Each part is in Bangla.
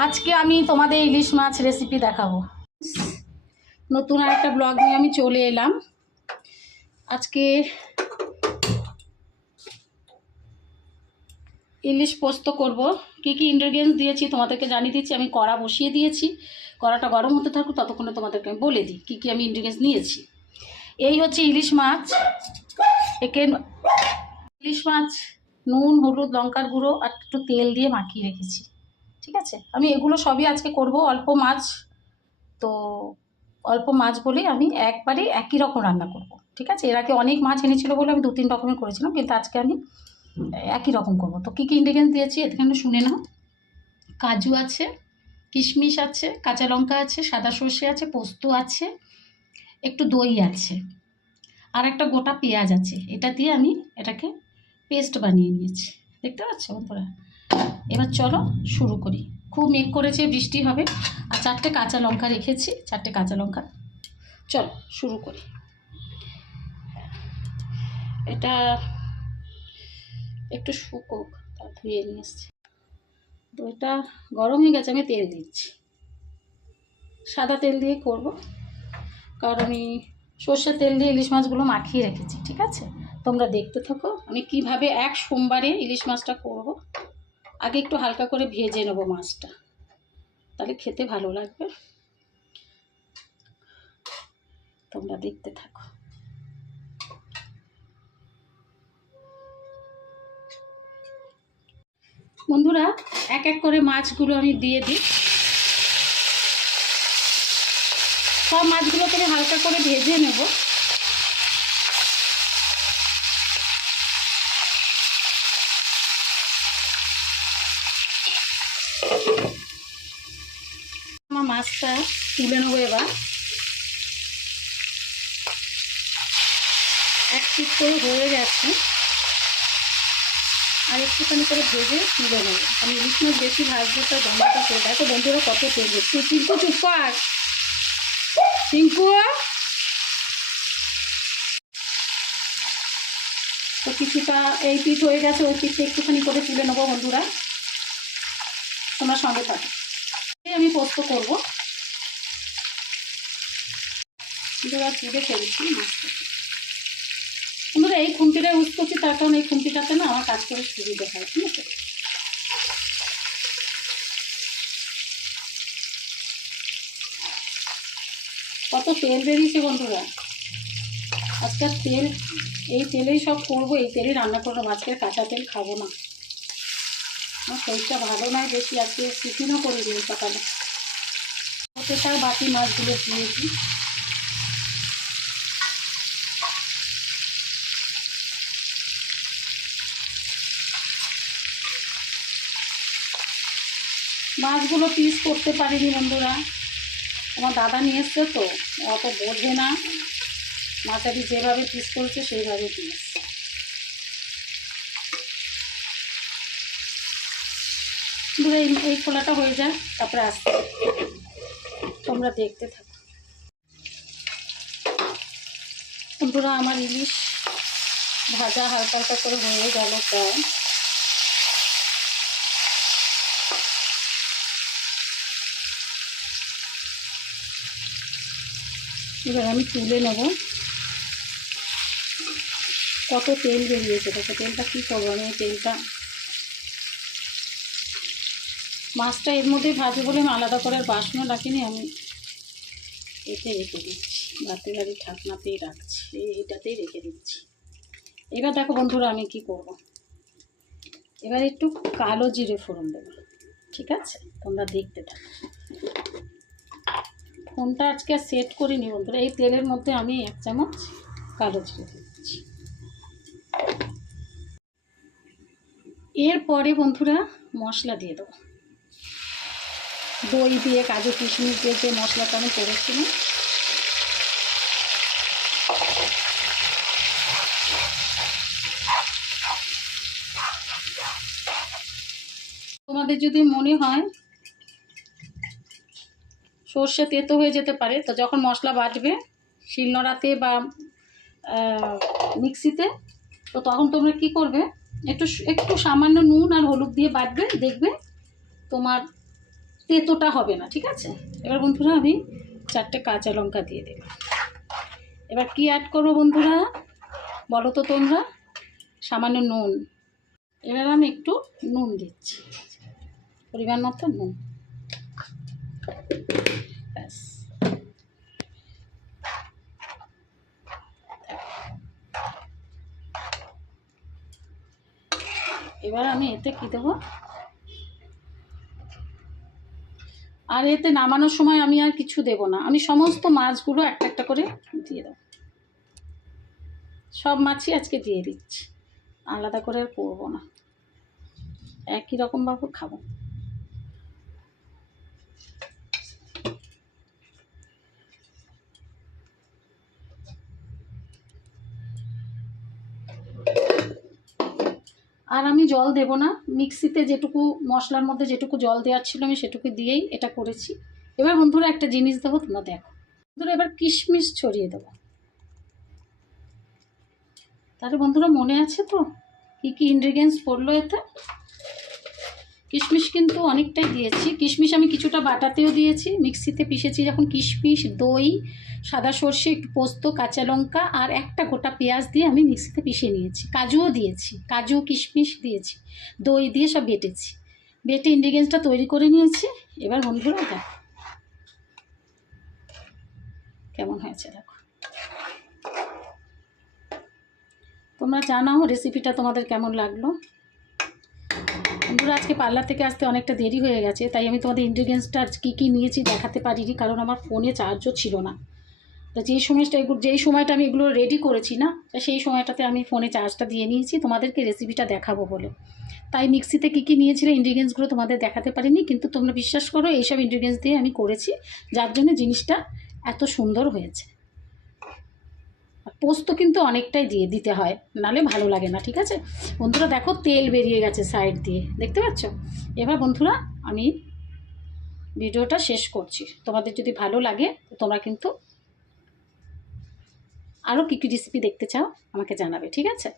আজকে আমি তোমাদের ইলিশ মাছ রেসিপি দেখাবো। নতুন আরেকটা ব্লগ নিয়ে আমি চলে এলাম। আজকে ইলিশ পোস্ত করব। কি কি ইনগ্রেডিয়েন্টস দিয়েছি তোমাদেরকে জানিয়ে দিচ্ছি। আমি কড়া বসিয়ে দিয়েছি, কড়াটা গরম হতে থাকুক, ততক্ষণে তোমাদেরকে আমি বলে দিই কি কি আমি ইনগ্রেডিয়েন্টস নিয়েছি। এই হচ্ছে ইলিশ মাছ। একে ইলিশ মাছ নুন, হলুদ, লঙ্কার গুঁড়ো আর একটু তেল দিয়ে মাখিয়ে রেখেছি। ঠিক আছে, আমি এগুলো সবই আজকে করব। অল্প মাছ তো, অল্প মাছ বলেই আমি একবারে একই রকম রান্না করব। ঠিক আছে, এর আগে অনেক মাছ এনেছিল বলে আমি 2-3 রকমের করেছিলাম, কিন্তু আজকে আমি একই রকম করব। তো কী কী ইনগ্রেডিয়েন্টস দিয়েছি এখানে শুনে নাও। কাজু আছে, কিশমিশ আছে, কাঁচা লঙ্কা আছে, সাদা সর্ষে আছে, পোস্ত আছে, একটু দই আছে, আর একটা গোটা পেঁয়াজ আছে। এটা দিয়ে আমি এটাকে পেস্ট বানিয়ে নিয়েছি, দেখতে পাচ্ছ বন্ধুরা। এবার চলো শুরু করি। খুব মেঘ করেছে, বৃষ্টি হবে। আর 4টে কাঁচা লঙ্কা রেখেছি, 4টে কাঁচা লঙ্কা। চলো শুরু করি। এটা একটু শুকোক, তা ধুয়ে নিয়ে এসছি। তো এটা গরম হয়ে গেছে, আমি তেল দিচ্ছি। সাদা তেল দিয়ে করব, কারণ আমি সর্ষের তেল দিয়ে ইলিশ মাছগুলো মাখিয়ে রেখেছি। ঠিক আছে, তোমরা দেখতে থাকো আমি কিভাবে এক সোমবারে ইলিশ মাছটা করব। আগে একটু হালকা করে ভেজে নেবো মাছটা, তাহলে খেতে ভালো লাগবে। তোমরা দেখতে থাকো। বন্ধুরা, এক এক করে মাছগুলো আমি দিয়ে দিই। সব মাছগুলোকে আমি হালকা করে ভেজে নেব। আমার মাছটা তুলে নেবো এবার। এক পিঠ করে হয়ে গেছে, আর একটুখানি করে ভেজে তুলে নেবো। আমি ইলিশ মাছ বেশি ভাজবো, তার গন্ধটা করে। দেখো বন্ধুরা কত তেল দিচ্ছি। টিঙ্কু চুপ কর, টিঙ্কু। তো কিছুটা এই পিঠ হয়ে গেছে, ওই পিঠটা একটুখানি করে তুলে নেবো বন্ধুরা। তোমার সঙ্গে থাকো। আমি পোস্ত করবো। বন্ধুরা তুলে ফেলছি মাছটা। বন্ধুরা এই খুন্তিটা ইউজ করছি, তার কারণ এই খুন্তিটাতে না আমার কাজ করে সুবিধা হয়। ঠিক আছে, কত তেল বেরিয়েছে বন্ধুরা। আজকে তেল, এই তেলেই সব করবো, এই তেলেই রান্না করবো। আজকে কাঁচা তেল খাবো না, আমার শরীরটা ভালো নয় বেশি। আজকে টিফিনও করে দিই সকালে। ওতেটাও বাকি মাছগুলো দিয়েছি। মাছগুলো পিস করতে পারিনি বন্ধুরা, আমার দাদা নিয়ে এসছে তো, অত বোঝে না। মাছাটি যেভাবে পিস করেছে সেইভাবে পিস। বন্ধুরা এই খোলাটা হয়ে যায়, তারপরে আসতে তোমরা দেখতে থাকো। বন্ধুরা আমার ইলিশ ভাজা হালকা হালকা করে হয়ে গেল প্রায়। এবার আমি তুলে নেব। কত তেল বেরিয়েছে দেখো। তেলটা কী করবো আমি, তেলটা মাছটা এর মধ্যে ভাজবো বলে আমি আলাদা করে বাসনও রাখিনি। আমি এতে রেখে দিচ্ছি, বাতি বাড়ি ঢাকনাতেই রাখছি, এইটাতেই রেখে দিচ্ছি। এবার দেখো বন্ধুরা আমি কি করব। এবার একটু কালো জিরে ফোড়ন দেবো। ঠিক আছে, তোমরা দেখতে থাকো। ফোনটা আজকে সেট করিনি বন্ধুরা। এই তেলের মধ্যে আমি 1 চামচ কালো জিরে দিচ্ছি। এরপরে বন্ধুরা মশলা দিয়ে দেবো। দই দিয়ে, কাজু কিশমিশ দিয়ে যে মশলাটা আমি করেছিলাম, তোমাদের যদি মনে হয় সর্ষে তেতো হয়ে যেতে পারে, তো যখন মশলা বাটবে শিলনোড়াতে বা মিক্সিতে, তো তখন তোমরা কি করবে, একটু সামান্য নুন আর হলুদ দিয়ে বাটবে, দেখবে তোমার তেতোটা হবে না, ঠিক আছে। এবার বন্ধুরা আমি 4টে কাঁচা লঙ্কা দিয়ে দিলাম। এবার কি অ্যাড করবো বন্ধুরা বলো তো তোমরা? সামান্য নুন। এবার আমি একটু নুন দিচ্ছি, পরিমাণ মতো নুন, ব্যাস। এবার আমি এতে কি দেবো, আর এতে নামানোর সময় আমি আর কিছু দেব না, আমি সমস্ত মাছগুলো একটা একটা করে দিয়ে দেবো। সব মাছই আজকে দিয়ে দিচ্ছি, আলাদা করে আর করবো না, একই রকমভাবে খাবো। আর আমি জল দেব না, মিক্সিতে যেটুকু মশলার মধ্যে যেটুকু জল দেওয়ার ছিল আমি সেটুকু দিয়েই এটা করেছি। এবার বন্ধুরা একটা জিনিস দেবো, তোমরা দেখো বন্ধুরা, এবার কিশমিশ ছড়িয়ে দেবো। তাহলে বন্ধুরা মনে আছে তো কী কী ইনগ্রিডিয়েন্টস পড়লো এতে? কিশমিশ কিন্তু অনেকটাই দিয়েছি, কিশমিশ আমি কিছুটা বাটাতেও দিয়েছি, মিক্সিতে পিষেছি যখন কিশমিশ, দই, সাদা সর্ষে, একটু পোস্ত, কাঁচা লঙ্কা আর একটা গোটা পেঁয়াজ দিয়ে আমি মিক্সিতে পিষে নিয়েছি, কাজুও দিয়েছি, কাজু কিশমিশ দিয়েছি, দই দিয়ে সব বেটেছি, বেটে ইনগ্রিডিয়েন্টসটা তৈরি করে নিয়েছি। এবার বন্ধুরা দেখো কেমন হয়েছে, দেখো তোমরা জানাও রেসিপিটা তোমাদের কেমন লাগলো। বন্ধুরা আজকে পার্লার থেকে আসতে অনেকটা দেরি হয়ে গেছে, তাই আমি তোমাদের ইনগ্রিডিয়েন্টসটা কী কী নিয়েছি দেখাতে পারিনি, কারণ আমার ফোনে চার্জও ছিল না। তা যেই সময়টা আমি এগুলো রেডি করেছি না, তা সেই সময়টাতে আমি ফোনে চার্জটা দিয়ে নিয়েছি তোমাদেরকে রেসিপিটা দেখাবো বলে, তাই মিক্সিতে কী কী নিয়েছিল ইনগ্রিডিয়েন্টসগুলো তোমাদের দেখাতে পারিনি। কিন্তু তোমরা বিশ্বাস করো এইসব ইনগ্রিডিয়েন্টস দিয়ে আমি করেছি, যার জন্য জিনিসটা এত সুন্দর হয়েছে। আর পোস্ত কিন্তু অনেকটাই দিতে হয়, নালে ভালো লাগে না, ঠিক আছে বন্ধুরা। দেখো তেল বেরিয়ে গেছে সাইড দিয়ে, দেখতে পাচ্ছ। এবার বন্ধুরা আমি ভিডিওটা শেষ করছি, তোমাদের যদি ভালো লাগে তোমরা কিন্তু আরও কী কী রেসিপি দেখতে চাও আমাকে জানাবে, ঠিক আছে।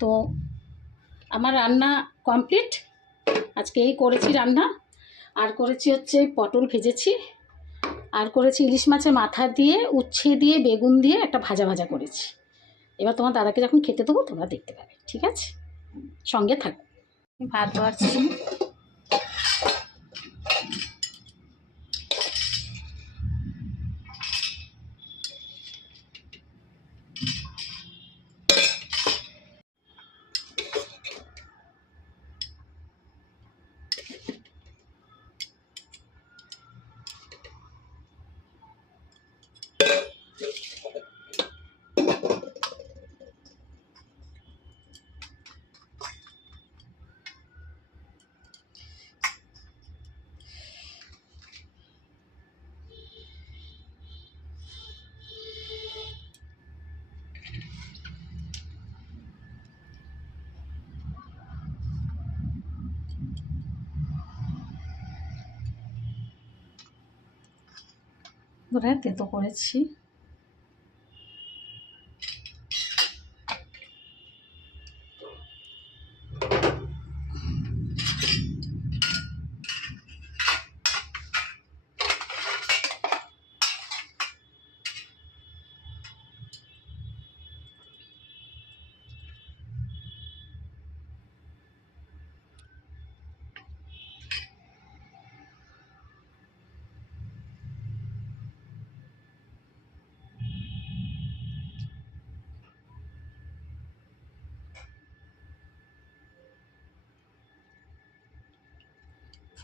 তো আমার রান্না কমপ্লিট, আজকে এই করেছি রান্না। আর করেছি হচ্ছে পটল ভেজেছি, আর করেছি ইলিশ মাছের মাথা দিয়ে, উচ্ছে দিয়ে, বেগুন দিয়ে একটা ভাজা ভাজা করেছি। এবার তোমার দাদাকে যখন খেতে দেবো তোমরা দেখতে পাবে, ঠিক আছে, সঙ্গে থাকো। ভাত বাড়ছি, ধরে তেতো করেছি।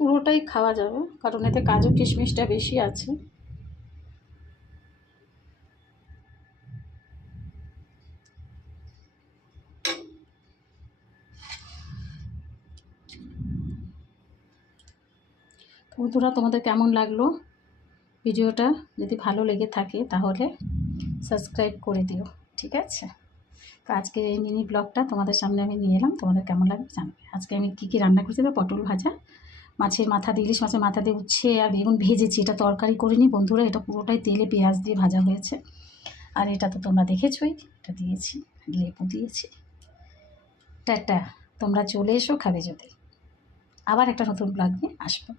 পুরোটাই খাওয়া যাবে, কারণ এতে কাজু কিশমিশটা বেশি আছে। বন্ধুরা তোমাদের কেমন লাগলো ভিডিওটা? যদি ভালো লেগে থাকে তাহলে সাবস্ক্রাইব করে দিও, ঠিক আছে। তো আজকে এই মিনি ব্লগটা তোমাদের সামনে আমি নিয়ে এলাম, তোমাদের কেমন লাগবে জানাবে। আজকে আমি কী কী রান্না করছি, পটল ভাজা, মাছের মাথা দিয়ে, ইলিশ মাছের মাথা দিয়ে উচ্ছে আর বেগুন ভেজেছি, এটা তরকারি করিনি বন্ধুরা, এটা পুরোটাই তেলে পেঁয়াজ দিয়ে ভাজা হয়েছে। আর এটা তো তোমরা দেখেছই, এটা দিয়েছি, লেবু দিয়েছি, টাটা। তোমরা চলে এসো খাবে যদি। আবার একটা নতুন ব্লগ নিয়ে আসবো।